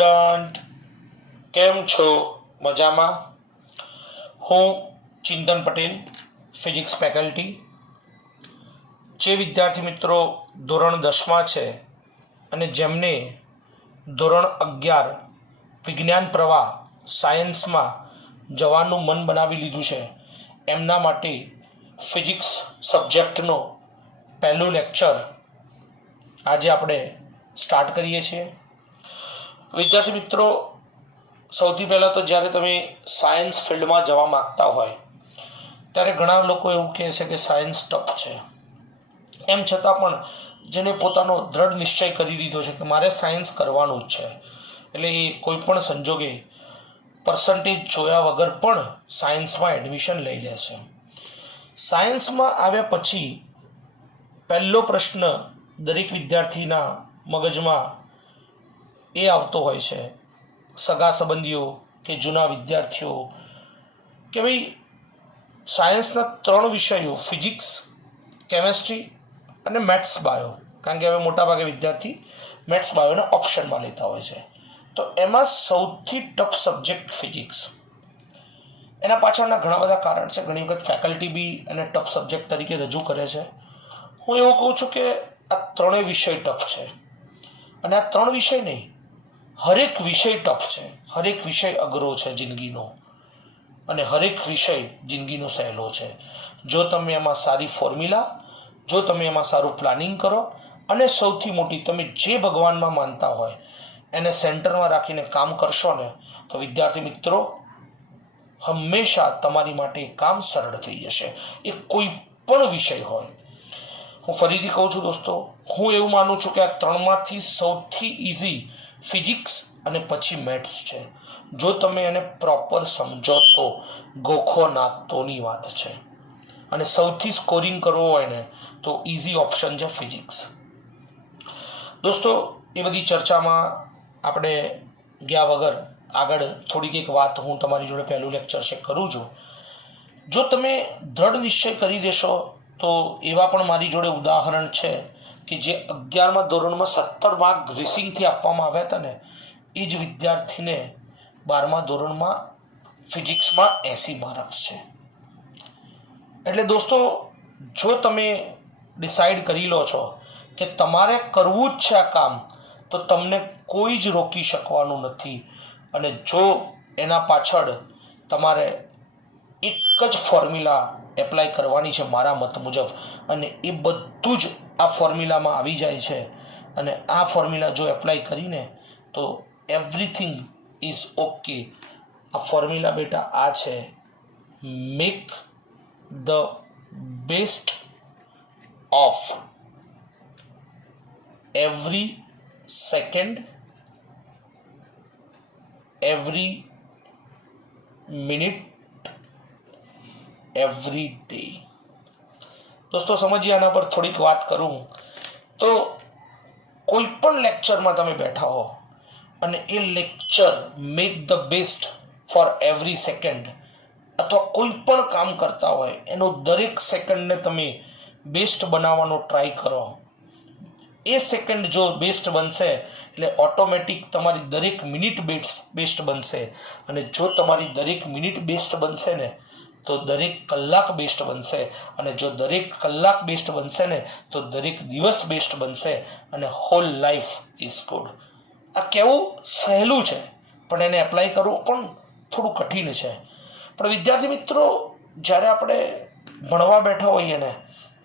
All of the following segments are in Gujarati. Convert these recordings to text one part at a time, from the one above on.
સ્ટુડન્ટ, કેમ છો? મજામાં? હું ચિંતન પટેલ, ફિઝિક્સ ફેકલ્ટી. જે વિદ્યાર્થી મિત્રો ધોરણ 10માં છે અને જેમને ધોરણ 11 વિજ્ઞાન પ્રવાહ સાયન્સમાં જવાનું મન બનાવી લીધું છે, એમના માટે ફિઝિક્સ સબ્જેક્ટનો પહેલું લેક્ચર આજે આપણે સ્ટાર્ટ કરીએ છીએ. વિદ્યાર્થી મિત્રો, સૌથી પહેલાં તો જ્યારે તમે સાયન્સ ફિલ્ડમાં જવા માગતા હોય ત્યારે ઘણા લોકો એવું કહે છે કે સાયન્સ ટફ છે. એમ છતાં પણ જેને પોતાનો દૃઢ નિશ્ચય કરી લીધો છે કે મારે સાયન્સ કરવાનું જ છે, એટલે એ કોઈ પણ સંજોગે પર્સન્ટેજ જોયા વગર પણ સાયન્સમાં એડમિશન લઈ લે છે. સાયન્સમાં આવ્યા પછી પહેલો પ્રશ્ન દરેક વિદ્યાર્થીના મગજમાં એ આવતો હોય છે, સગા સંબંધીઓ કે જૂના વિદ્યાર્થીઓ, કે ભાઈ સાયન્સના 3 વિષયો ફિઝિક્સ, કેમેસ્ટ્રી અને મેથ્સ બાયો, કારણ કે હવે મોટાભાગે વિદ્યાર્થી મેથ્સ બાયોના ઓપ્શનમાં લેતા હોય છે, તો એમાં સૌથી ટફ સબ્જેક્ટ ફિઝિક્સ. એના પાછળના ઘણા બધા કારણ છે. ઘણી વખત ફેકલ્ટી બી એને ટફ સબ્જેક્ટ તરીકે રજૂ કરે છે. હું એવું કહું છું કે આ 3 વિષય ટફ છે, અને આ 3 વિષય નહીં, હરેક વિષય ટફ છે. હરેક વિષય અઘરો છે જિંદગીનો, અને હરેક વિષય જિંદગીનો સહેલો છે જો તમે એમાં સારી ફોર્મ્યુલા, જો તમે એમાં સારું પ્લાનિંગ કરો, અને સૌથી મોટી તમે જે ભગવાનમાં માનતા હોય એને સેન્ટરમાં રાખીને કામ કરશો ને, તો વિદ્યાર્થી મિત્રો હંમેશા તમારી માટે કામ સરળ થઈ જશે. એ કોઈ પણ વિષય હોય. હું ફરીથી કહું છું દોસ્તો, હું એવું માનું છું કે આ 3માંથી સૌથી ઇઝી ફિઝિક્સ અને પછી મેથ્સ છે. જો તમે એને પ્રોપર સમજો તો ગોખો ના તોની વાત છે. અને સૌથી સ્કોરિંગ કરવો હોય ને તો ઇઝી ઓપ્શન છે ફિઝિક્સ. દોસ્તો, એ બધી ચર્ચામાં આપણે ગયા વગર આગળ થોડીક એક વાત હું તમારી જોડે પહેલું લેક્ચર શેર કરું છું. જો તમે દૃઢ નિશ્ચય કરી દેશો તો એવા પણ મારી જોડે ઉદાહરણ છે કે જે 11મા ધોરણમાં 17 માર્ક ગ્રેસિંગથી આપવામાં આવ્યા હતા ને, એ જ વિદ્યાર્થીને 12મા ધોરણમાં ફિઝિક્સમાં 80 માર્ક્સ છે. એટલે દોસ્તો, જો તમે ડિસાઈડ કરી લો છો કે તમારે કરવું જ છે આ કામ, તો તમને કોઈ જ રોકી શકવાનું નથી. અને જો એના પાછળ તમારે એક જ ફોર્મ્યુલા એપ્લાય કરવાની છે મારા મત મુજબ, અને એ બધું જ આ ફોર્મ્યુલામાં આવી જાય છે, અને આ ફોર્મ્યુલા જો એપ્લાય કરીને તો એવરીથિંગ ઇઝ ઓકે. આ ફોર્મ્યુલા બેટા આ છે, make the best of every second, every minute, every day. દોસ્તો, સમજીએ આના પર થોડીક વાત કરું તો કોઈ પણ લેક્ચરમાં તમે બેઠા હો અને એ lecture make the best for every second, અથવા કોઈ પણ કામ કરતા હોય એનો દરેક સેકન્ડને તમે બેસ્ટ બનાવવાનો ટ્રાય કરો. એ સેકન્ડ જો બેસ્ટ બનશે એટલે ઓટોમેટિક તમારી દરેક મિનિટ બેસ્ટ બનશે, અને જો તમારી દરેક મિનિટ બેસ્ટ બનશે ને તો દરેક કલાક બેસ્ટ બનશે, અને જો દરેક કલાક બેસ્ટ બનશે ને તો દરેક દિવસ બેસ્ટ બનશે, અને હોલ લાઈફ ઇઝ ગુડ. આ કેવું સહેલું છે, પણ એને એપ્લાય કરવું પણ થોડું કઠિન છે. પણ વિદ્યાર્થી મિત્રો, જ્યારે આપણે ભણવા બેઠા હોઈએ ને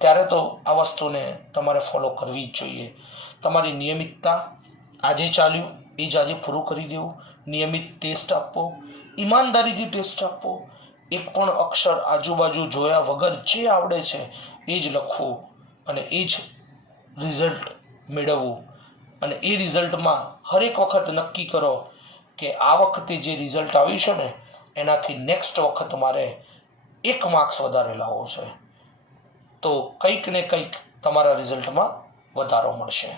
ત્યારે તો આ વસ્તુને તમારે ફોલો કરવી જ જોઈએ. તમારી નિયમિતતા, આજે ચાલ્યું એ જ આજે પૂરું કરી દેવું, નિયમિત ટેસ્ટ આપવો, ઈમાનદારીથી ટેસ્ટ આપવો, એક પણ અક્ષર આજુબાજુ જોયા વગર જે આવડે છે એ જ લખવું, અને એ જ રિઝલ્ટ મેળવવું. અને એ રિઝલ્ટમાં હરેક વખત નક્કી કરો કે આ વખતે જે રિઝલ્ટ આવ્યું છે ને એનાથી નેક્સ્ટ વખત મારે 1 માર્ક્સ વધારે લાવવો છે, તો કંઈક ને કંઈક તમારા રિઝલ્ટમાં વધારો મળશે.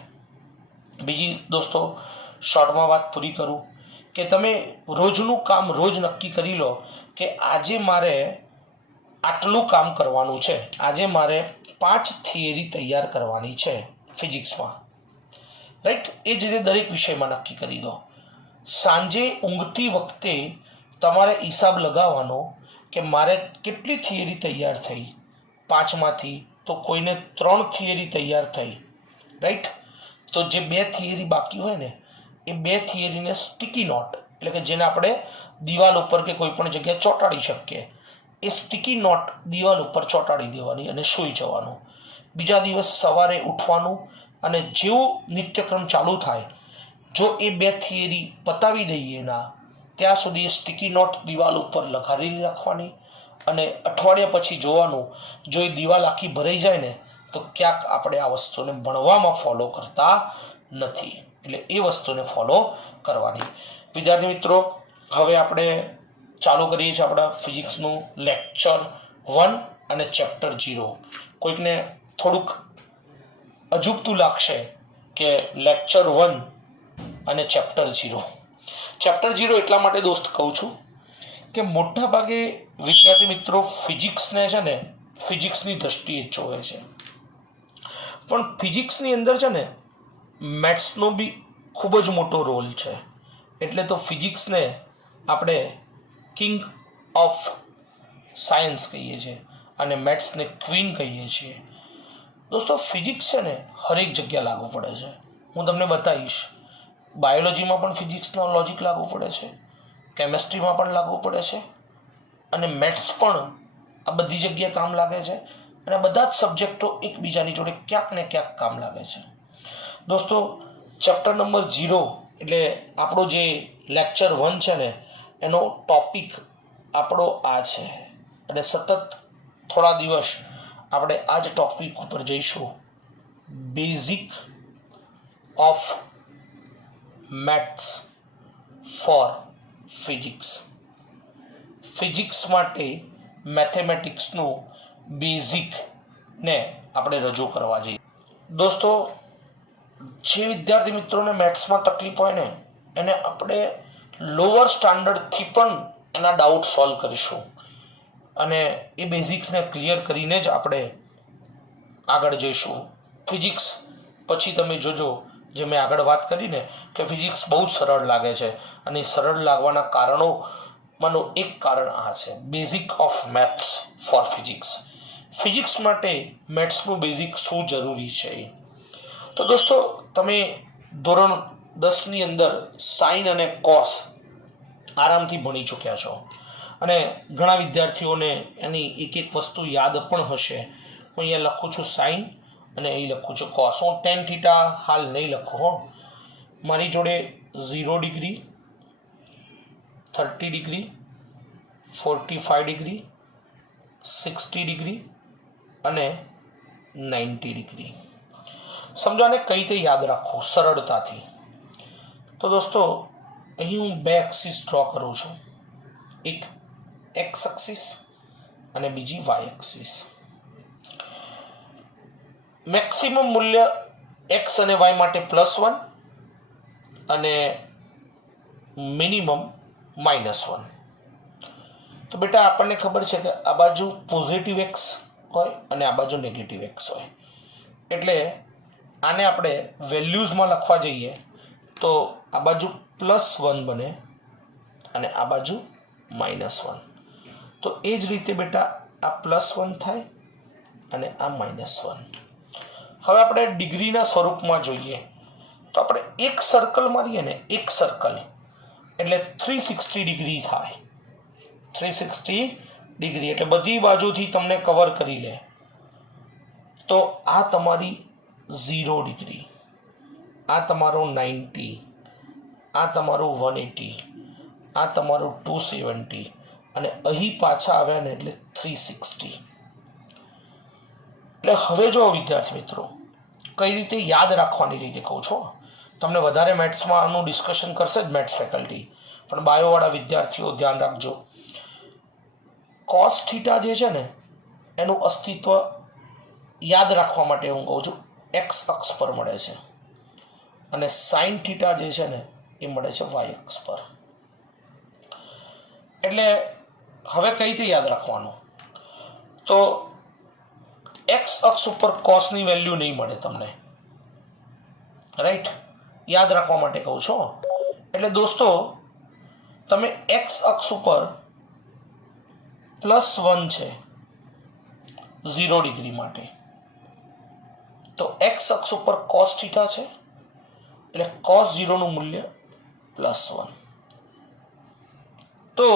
બીજી દોસ્તો, શોર્ટમાં વાત પૂરી કરું કે તમે રોજનું કામ રોજ નક્કી કરી લો કે આજે મારે આટલું કામ કરવાનું છે, આજે મારે 5 થિયરી તૈયાર કરવાની છે ફિઝિક્સમાં, રાઈટ? એ જ રીતે દરેક વિષયમાં નક્કી કરી દો. સાંજે ઊંઘતી વખતે તમારે હિસાબ લગાવવાનો કે મારે કેટલી થિયરી તૈયાર થઈ, 5માંથી તો કોઈને 3 થિયરી તૈયાર થઈ, રાઈટ. તો જે 2 થિયરી બાકી હોય ને એ 2 થિયરીને સ્ટીકી નોટ, એટલે કે જેને આપણે દિવાલ ઉપર કે કોઈ પણ જગ્યાએ ચોંટાડી શકીએ, એ સ્ટીકી નોટ દિવાલ ઉપર ચોંટાડી દેવાની અને સૂઈ જવાનું. બીજા દિવસ સવારે ઉઠવાનું અને જેવું નિત્યક્રમ ચાલુ થાય, જો એ 2 થિયરી પતાવી દઈએ ના ત્યાં સુધી સ્ટીકી નોટ દિવાલ ઉપર લગાડી રાખવાની અને અઠવાડિયા પછી જોવાનું, જો એ દિવાલ આખી ભરાઈ જાય ને તો ક્યાંક આપણે આ વસ્તુને ભણવામાં ફોલો કરતા નથી, એટલે એ વસ્તુને ફોલો કરવાની. વિદ્યાર્થી મિત્રો, હવે આપણે ચાલુ કરીએ છીએ આપણા ફિઝિક્સનું લેક્ચર 1 અને ચેપ્ટર 0. કોઈકને થોડુંક અજુગતું લાગશે કે લેક્ચર 1 અને ચેપ્ટર 0. ચેપ્ટર 0 એટલા માટે દોસ્ત કહું છું કે મોટા ભાગે વિદ્યાર્થી મિત્રો ફિઝિક્સને છે ને ફિઝિક્સની દ્રષ્ટિએ જ જોવે છે, પણ ફિઝિક્સની અંદર છે ને મેથ્સનો બી ખૂબ જ મોટો રોલ છે. એટલે તો ફિઝિક્સને આપણે કિંગ ઓફ સાયન્સ કહીએ છીએ અને મેથ્સને ક્વીન કહીએ છીએ. દોસ્તો ફિઝિક્સ છે ને હરેક જગ્યા લાગુ પડે છે. હું તમને બતાવીશ, બાયોલોજીમાં પણ ફિઝિક્સનો લોજિક લાગુ પડે છે, કેમેસ્ટ્રીમાં પણ લાગુ પડે છે અને મેથ્સ પણ આ બધી જગ્યાએ કામ લાગે છે અને બધા જ સબ્જેક્ટો એકબીજાની જોડે ક્યાંક ને ક્યાંક કામ લાગે છે. દોસ્તો ચેપ્ટર નંબર 0 એટલે આપણો જે લેક્ચર 1 છે ને એનો ટોપિક આપણો આ છે અને સતત થોડા દિવસ આપણે આ જ ટોપિક ઉપર જઈશું, basic of maths four physics. Physics માટે મેથેમેટિક્સનું બેઝિકને આપણે રજૂ કરવા જઈએ. દોસ્તો જે વિદ્યાર્થી મિત્રોને મેથ્સમાં તકલીફ હોય ને એને આપણે લોઅર સ્ટાન્ડર્ડથી પણ એના ડાઉટ સોલ્વ કરીશું અને એ બેઝિક્સને ક્લિયર કરીને જ આપણે આગળ જઈશું. ફિઝિક્સ પછી તમે જોજો, જે મેં આગળ વાત કરીને કે ફિઝિક્સ બહુ જ સરળ લાગે છે અને સરળ લાગવાના કારણોમાંનું એક કારણ આ છે, basic of maths four physics. Physics માટે મેથ્સનું બેઝિક શું જરૂરી છે. તો દોસ્તો તમે ધોરણ 10ની અંદર સાઇન અને કોસ આરામથી ભણી ચૂક્યા છો અને ઘણા વિદ્યાર્થીઓને એની એક એક વસ્તુ યાદ પણ હશે. હું અહીંયા લખું છું સાઇન અને અહીં લખું છું કોસ. હું ટેન થીટા હાલ નહીં લખું હો. મારી જોડે 0 ડિગ્રી, 30 ડિગ્રી, 45 ડિગ્રી, 60 ડિગ્રી અને 90 ડિગ્રી. સમજો આને કઈ રીતે યાદ રાખવું સરળતાથી. તો દોસ્તો અહીં હું 2 એક્સિસ ડ્રો કરું છું, એક એક્સ એક્સિસ અને બીજી વાય એક્સિસ. મેક્સિમમ મૂલ્ય એક્સ અને વાય માટે +1 અને મિનિમમ -1. તો બેટા આપણને ખબર છે કે આ બાજુ પોઝિટિવ એક્સ હોય અને આ બાજુ નેગેટિવ એક્સ હોય, એટલે આને આપણે વેલ્યુઝમાં લખવા જઈએ તો આ બાજુ +1 બને અને આ બાજુ -1. તો એ જ રીતે બેટા આ +1 થાય અને આ -1. હવે આપણે ડિગ્રીના સ્વરૂપમાં જોઈએ તો આપણે એક સર્કલ મારીએ ને, એક સર્કલ એટલે 360 ડિગ્રી થાય. 360 ડિગ્રી એટલે બધી બાજુથી તમને કવર કરી લે. તો આ તમારી 0 ડિગ્રી, આ તમારું 90, આ તમારું 180, આ તમારું 270 અને અહીં પાછા આવ્યા ને એટલે 360. એટલે હવે જો વિદ્યાર્થી મિત્રો કઈ રીતે યાદ રાખવાની રીતે કહું છું. તમને વધારે મેથ્સમાં આનું ડિસ્કશન કરશે જ મેથ્સ ફેકલ્ટી, પણ બાયોવાળા વિદ્યાર્થીઓ ધ્યાન રાખજો. કોસ થીટા જે છે ને એનું અસ્તિત્વ યાદ રાખવા માટે હું કહું છું એક્સ અક્ષ પર મળે છે અને સાઇન થીટા જે છે ને એ મળે છે વાય અક્ષ પર. એટલે હવે કઈ રીતે યાદ રાખવાનું, તો એક્સ અક્ષ ઉપર કોસની વેલ્યુ નહીં મળે તમને, રાઈટ. યાદ રાખવા માટે કહું છું. એટલે દોસ્તો તમે એક્સ અક્ષ ઉપર +1 છે 0 ડિગ્રી માટે, તો એક્સ અક્ષ ઉપર cos θ છે એટલે cos 0 નું મૂલ્ય +1. તો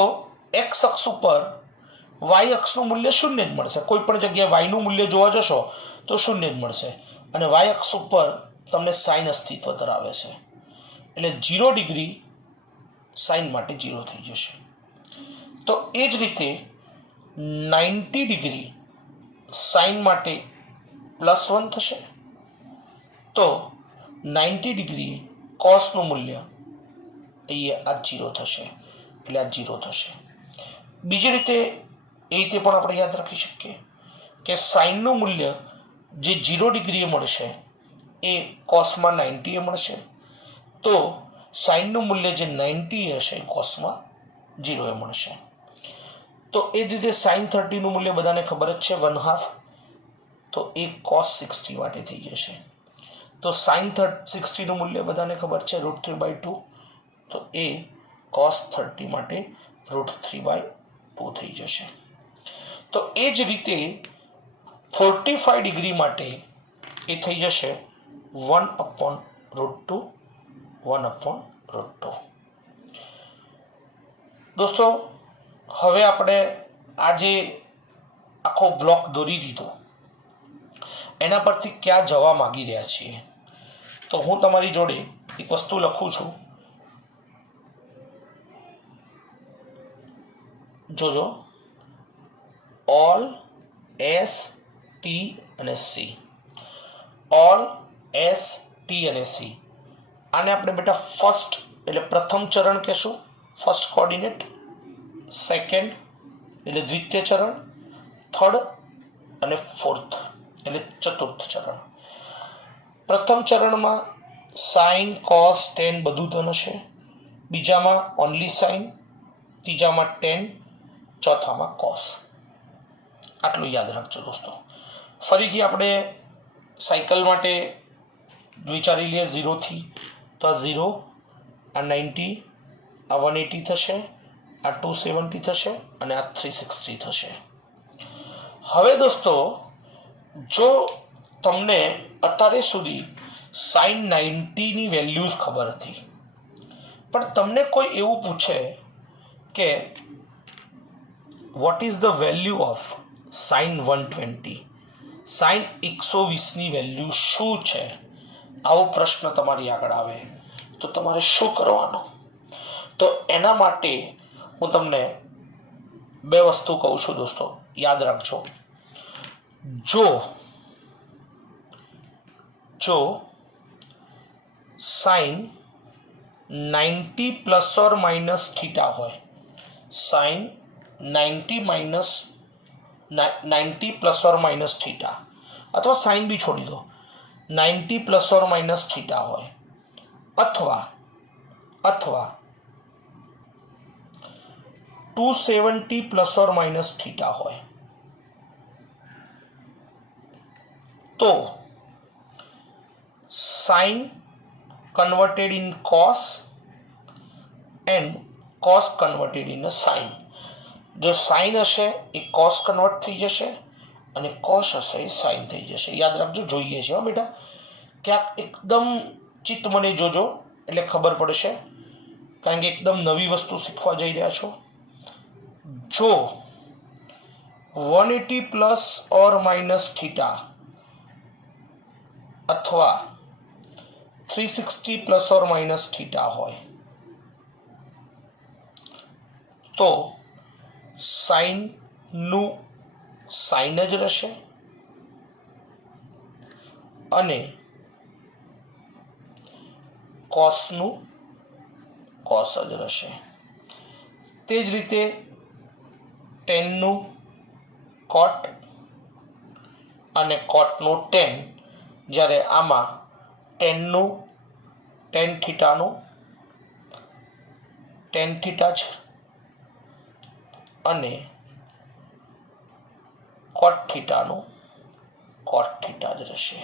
એક્સ અક્ષ ઉપર વાય અક્ષનું મૂલ્ય શૂન્ય જ મળશે. કોઈ પણ જગ્યાએ વાયનું મૂલ્ય જોવા જશો તો શૂન્ય જ મળશે, અને વાય અક્ષ ઉપર તમને સાઇન અસ્તિત્વ ધરાવે છે એટલે 0 ડિગ્રી સાઇન માટે 0 થઈ જશે. તો એ જ રીતે 90 ડિગ્રી સાઇન માટે +1 થશે, તો 90 ડિગ્રી કોસનું મૂલ્ય અહીંયા આ 0 થશે એટલે આ 0 થશે. બીજી રીતે એ રીતે પણ આપણે યાદ રાખી શકીએ કે સાઇનનું મૂલ્ય જે 0 ડિગ્રીએ મળશે એ કોસમાં 90 એ મળશે, તો સાઇનનું મૂલ્ય જે 90 હશે કોસમાં 0 એ મળશે. તો એ જ રીતે sin 30 નું મૂલ્ય બધાને ખબર જ છે 1/2, તો એ cos 60 માટે થઈ જશે. તો sin 60 નું મૂલ્ય બધાને ખબર છે √3/2, તો એ cos 30 માટે √3/2 થઈ જશે. તો એ જ રીતે 45 ડિગ્રી માટે એ થઈ જશે 1/√2 1/√2. દોસ્તો હવે આપણે આ જે આખો બ્લોક દોરી દીધો એના પરથી ક્યાં જવા માંગી રહ્યા છીએ, તો હું તમારી જોડે એક વસ્તુ લખું છું, જોજો. ઓલ એસ ટી અને સી, ઓલ એસ ટી અને સી, આને આપણે બેટા ફર્સ્ટ એટલે પ્રથમ ચરણ કહેશું, ફર્સ્ટ કોર્ડિનેટ, સેકન્ડ એટલે દ્વિતીય ચરણ, થર્ડ અને ફોર્થ એટલે ચતુર્થ ચરણ. પ્રથમ ચરણમાં સાઇન કોસ ટેન બધું ધન હશે, બીજામાં ઓનલી સાઇન, ત્રીજામાં ટેન, ચોથામાં કોસ. આટલું યાદ રાખજો દોસ્તો. ફરીથી આપણે સાયકલ માટે વિચારી લઈએ 0 થી, તો આ 0, આ 90, આ 180 થશે, આ 270 થશે અને આ 360 થશે. હવે દોસ્તો જો તમને અત્યારે સુધી sin 90 ની વેલ્યુઝ ખબર હતી, પણ તમને કોઈ એવું પૂછે કે what is the value of sin 120, sin 120 ની વેલ્યુ શું છે, આવો પ્રશ્ન તમારી આગળ આવે તો તમારે શું કરવાનું? તો એના માટે હું તમને બે વસ્તુ કહું છું દોસ્તો, યાદ રાખજો. જો sin 90 ± θ હોય, sin 90 ± θ, અથવા સાઇન બી છોડી દો, 90 ± θ હોય, અથવા 270 ± θ હોય, તો sin converted in cos and cos converted in a sin. જો sin હશે એ cos કન્વર્ટ થઈ જશે અને cos હશે એ sin થઈ જશે. યાદ રાખજો, જોઈએ છે હો બેટા, ક્યાંક એકદમ ચિત્ત મને જોજો એટલે ખબર પડશે, કારણ કે એકદમ નવી વસ્તુ શીખવા જઈ રહ્યા છો. જો 180 ± θ અથવા 360 ± θ હોય તો સાઇન નું સાઇન જ રહેશે અને કોસનું કોસ જ રહેશે. તે જ રીતે ટેનનું કોટ અને કોટનું ટેન, જ્યારે આમાં ટેનનું ટેન થીટાનું ટેન થીટા છે અને કોટ થીટાનું કોટ થીટા જ રહેશે.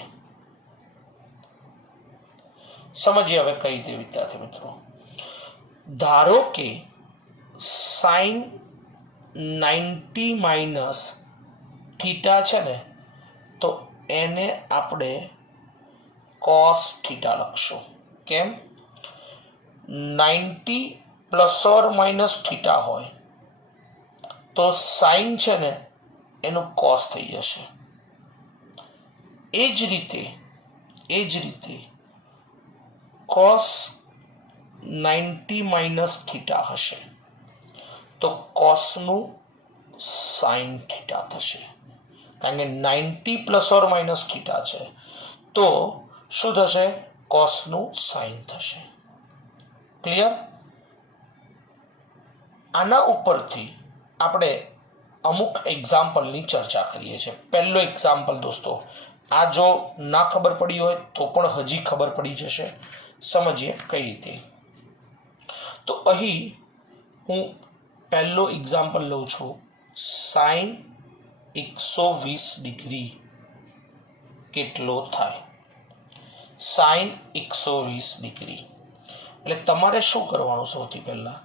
સમજીએ હવે કઈ રીતે વિદ્યાર્થી મિત્રો. ધારો કે સાઇન 90 માઇનસ થીટા છે ને, તો એને આપણે કોસ થીટા લખશું. કેમ? 90 પ્લસ ઓર માઇનસ થીટા હોય તો સાઇન છે ને એનું કોસ થઈ જશે. એ જ રીતે કોસ 90 માઇનસ થીટા હશે તો કોસનું સાઇન થીટા થશે. કારણ કે 90 પ્લસ ઓર માઇનસ થીટા છે તો શું થશે? કોસનું સાઇન થશે. ક્લિયર? આના ઉપરથી આપણે અમુક એક્ઝામ્પલની ચર્ચા કરીએ છીએ. પહેલો એક્ઝામ્પલ દોસ્તો, આ જો ના ખબર પડી હોય તો પણ હજી ખબર પડી જશે. સમજીએ કઈ રીતે. તો અહીં હું પહેલો એક્ઝામ્પલ લઉં છું. સાઇન 120 ડિગ્રી કેટલો થાય? સાઇન 120 ડિગ્રી એટલે તમારે શું કરવાનું? સૌથી પહેલા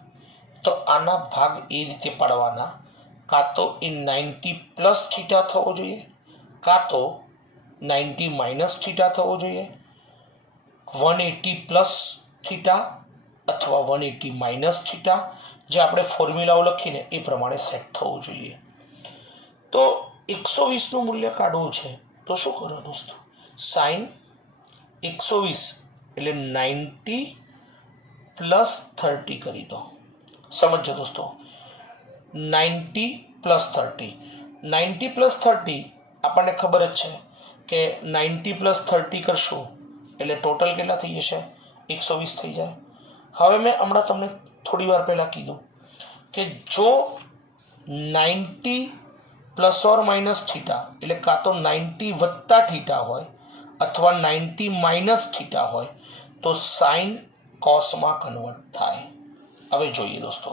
તો આના ભાગ એ રીતે પાડવાના, કાં તો એ 90 પ્લસ થીટા થવો જોઈએ, કાં તો 90 માઇનસ થીટા થવો જોઈએ, 180 પ્લસ થીટા અથવા 180 માઇનસ થીટા, જે આપણે ફોર્મ્યુલાઓ લખીને એ પ્રમાણે સેટ થવું જોઈએ. તો 120નું મૂલ્ય કાઢવું છે તો શું કરો દોસ્તો? સાઇન 120 એટલે 90 પ્લસ 30 કરી દો. સમજો દોસ્તો, 90 પ્લસ 30, 90 પ્લસ 30 આપણને ખબર જ છે કે 90 પ્લસ 30 કરશું એટલે ટોટલ કેટલા થઈ જશે? 120 થઈ જાય. હવે મેં હમણાં તમને થોડી વાર પહેલાં કીધું કે જો 90 પ્લસ ઓર માઇનસ થીટા એટલે કાં તો 90 વત્તા થીટા હોય અથવા 90 માઇનસ થીટા હોય તો સાઇન કોસમાં કન્વર્ટ થાય. હવે જોઈએ દોસ્તો,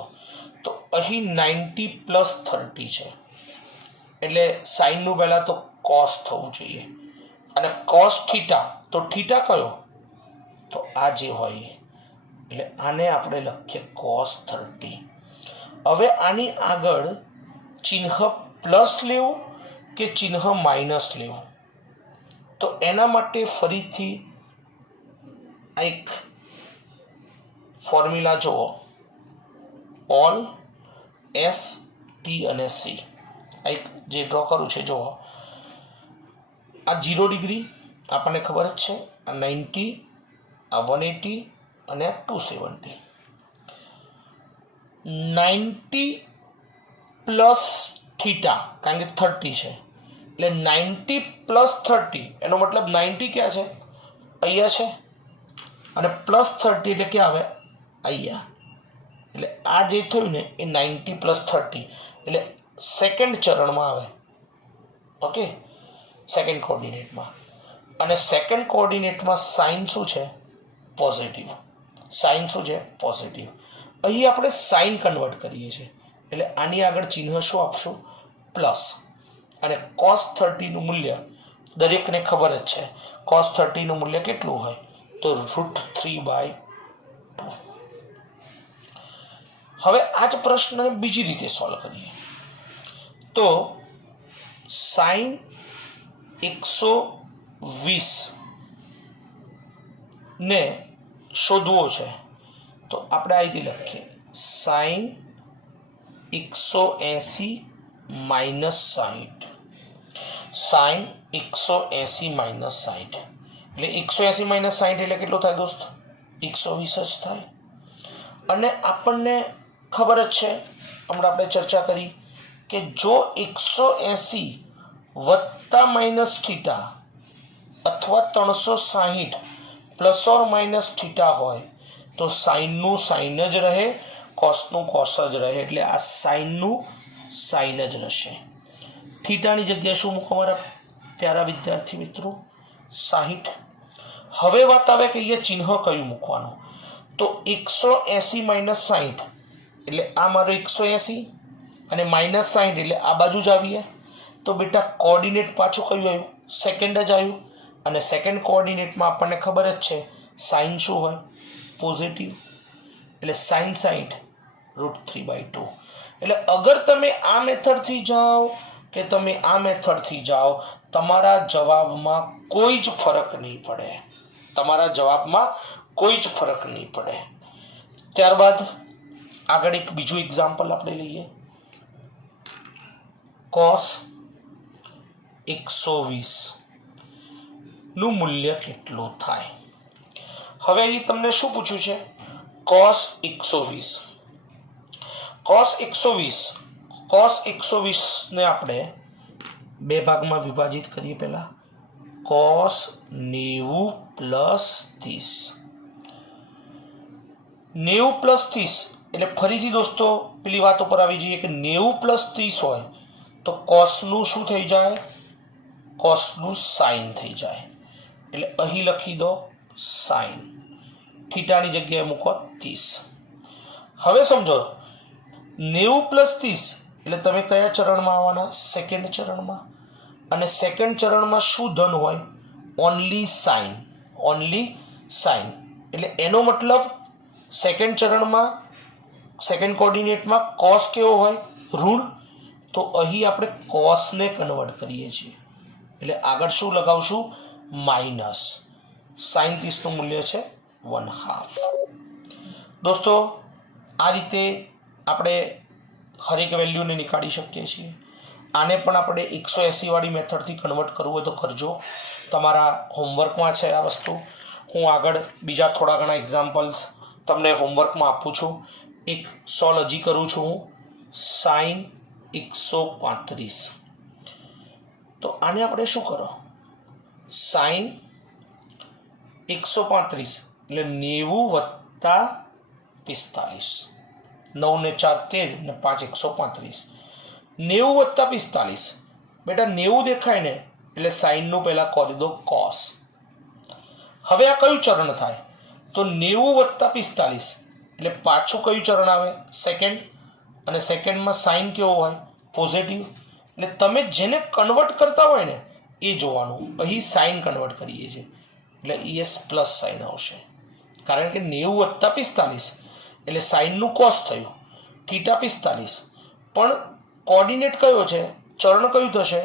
તો અહીં 90 પ્લસ 30 છે એટલે સાઇનનું પહેલાં તો કોસ થવું જોઈએ, અને કોસ થીટા તો થીટા કયો? તો આ જે હોય એટલે આને આપણે લખીએ કોસ 30. હવે આની આગળ ચિહ્ન પ્લસ લેવું કે ચિહ્ન માઇનસ લેવું? તો એના માટે ફરીથી એક ફોર્મ્યુલા જુઓ, ઓલ એસ ટી અને સી. એક જે ડ્રો કરું છે જુઓ, આ 0 ડિગ્રી આપણને ખબર જ છે, આ 90, આ 180 અને આ 270. 90 પ્લસ થીટા કારણ કે 30 છે એટલે 90 પ્લસ 30 એનો મતલબ 90 ક્યાં છે? અહીંયા છે, અને પ્લસ 30 એટલે ક્યાં આવે? અહીંયા. એટલે આ જે થયું ને એ 90 પ્લસ 30 એટલે સેકન્ડ ચરણમાં આવે. ઓકે, સેકન્ડ કોઓર્ડિનેટમાં. અને સેકન્ડ કોઓર્ડિનેટમાં સાઇન શું છે? પોઝિટિવ. સાઇન શું છે? પોઝિટિવ. અહીં આપણે સાઇન કન્વર્ટ કરીએ છીએ એટલે આની આગળ ચિહ્ન શું આપશું? પ્લસ. અને કોસ 30નું મૂલ્ય દરેકને ખબર જ છે. કોસ 30નું મૂલ્ય કેટલું હોય? તો √3/2. હવે આ જ પ્રશ્નને બીજી રીતે સોલ્વ કરીએ. તો સાઇન 120 ને શોધવો છે તો આપણે આ રીતે લખીએ, સાઇન 180 માઇનસ 60. સાઇન 180 માઇનસ 60 એટલે 180 માઇનસ 60 એટલે કેટલું થાય દોસ્ત? 120 જ થાય. અને આપણને ખબર જ છે, હમણાં આપણે ચર્ચા કરી કે જો 180 વત્તા માઇનસ થીટા અથવા 360 પ્લસ ઓર માઇનસ થીટા હોય તો સાઇનનું સાઇન જ રહે, કોસનું કોસ જ રહે. એટલે આ સાઇનનું સાઇન જ રહેશે. થીટાની જગ્યાએ શું મૂકો મારા પ્યારા વિદ્યાર્થી મિત્રો? 60. હવે વાત આવે કે અહીંયા ચિહ્ન કયું મૂકવાનું? તો 180 માઇનસ 60 એટલે આ મારો 180 અને માઇનસ 60 એટલે આ બાજુ જ આવીએ. તો બેટા કોઓર્ડિનેટ પાછું કયું આવ્યું? સેકન્ડ જ આવ્યું. અને સેકન્ડ કોઓર્ડિનેટમાં આપણને ખબર જ છે સાઇન શું હોય? પોઝિટિવ. એટલે sin 60 √3/2. એટલે અગર તમે આ મેથડથી જાઓ કે તમે આ મેથડથી જાઓ, તમારા જવાબમાં કોઈ જ ફરક નહીં પડે. તમારા જવાબમાં કોઈ જ ફરક નહીં પડે. ત્યારબાદ આગળ એક બીજું એક્ઝામ્પલ આપણે લઈએ. cos 120 નું મૂલ્ય કેટલું થાય? હવે અહીં તમને શું પૂછ્યું છે? cos 120. cos 120 ને આપણે બે ભાગમાં વિભાજિત કરીએ. પહેલા cos 90 + 30. 90 + 30 એટલે ફરીથી દોસ્તો પેલી વાત ઉપર આવી જઈએ કે 90 + 30 હોય તો કોસનું શું થઈ જાય? કોસનું સાઇન થઈ જાય. એટલે અહીં લખી દો સાઇન. થીટાની જગ્યાએ મૂકો 30. હવે સમજો 90 + 30 એટલે તમે કયા ચરણમાં આવવાના? સેકન્ડ ચરણમાં. અને સેકન્ડ ચરણમાં શું ધન હોય? Only sign. એટલે એનો મતલબ સેકન્ડ ચરણમાં સેકન્ડ કોર્ડિનેટમાં કોસ કેવો હોય? ઋણ. તો અહીં આપણે કોસને કન્વર્ટ કરીએ છીએ એટલે આગળ શું લગાવશું? માઇનસ. sin 30નું મૂલ્ય છે 1/2. દોસ્તો આ રીતે આપણે હરેક વેલ્યુને નીકાળી શકીએ છીએ. આને પણ આપણે 180 વાળી મેથડથી કન્વર્ટ કરવું હોય તો કરજો. તમારા હોમવર્કમાં છે આ વસ્તુ. હું આગળ બીજા થોડા ઘણા એક્ઝામ્પલ્સ તમને હોમવર્કમાં આપું છું. એક સોલ્વ હજી કરું છું હું. sin 135. તો આને આપણે શું કરો? sin 135 એટલે 90 + 45. 9 ને 4 13 ને 5 135. 90 + 45. બેટા 90 દેખાય ને એટલે સાઇનનું પહેલાં કરી દો cos. હવે આ કયું ચરણ થાય? તો 90 + 45 એટલે પાછું કયું ચરણ આવે? સેકન્ડ. અને સેકન્ડમાં સાઇન કેવો હોય? પોઝિટિવ. એટલે તમે જેને કન્વર્ટ કરતા હોય ને એ જોવાનું. અહીં સાઇન કન્વર્ટ કરીએ છીએ એટલે ES પ્લસ સાઇન આવશે. કારણ કે 90 + 45 એટલે સાઇનનું કોસ થયું. થીટા 45 પણ કોર્ડિનેટ કયો છે? ચરણ કયું થશે?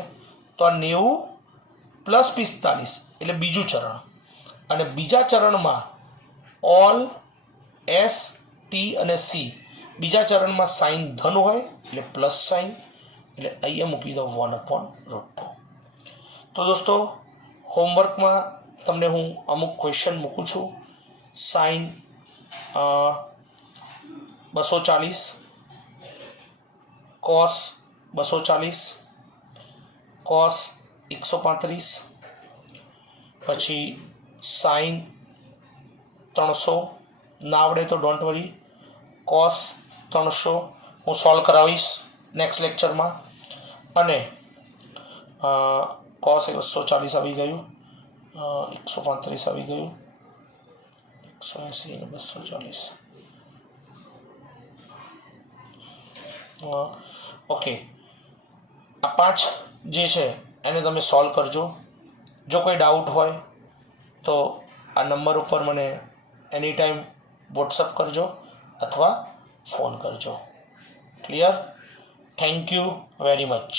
તો આ 90 + 45 એટલે બીજું ચરણ. અને બીજા ચરણમાં ઓલ S T અને C બીજા ચરણમાં સાઇન ધન હોય એટલે પ્લસ સાઇન. એટલે અહીંયા મૂકી દો 1/√2. તો દોસ્તો હોમવર્કમાં તમને હું અમુક ક્વેશ્ચન મૂકું છું. sin 240, cos 240, cos 135, પછી sin 300. ના આવડે તો ડોન્ટ વરી. cos 300 હું સોલ્વ કરાવીશ નેક્સ્ટ લેક્ચરમાં. અને cos 140 આવી ગયું, 135 આવી ગયું, 180 અને 240. ઓકે, આ 5 જે છે એને તમે સોલ્વ કરજો. જો કોઈ ડાઉટ હોય તો આ નંબર ઉપર મને એની ટાઈમ વોટ્સઅપ કરજો અથવા ફોન કરજો. Clear? Thank you very much.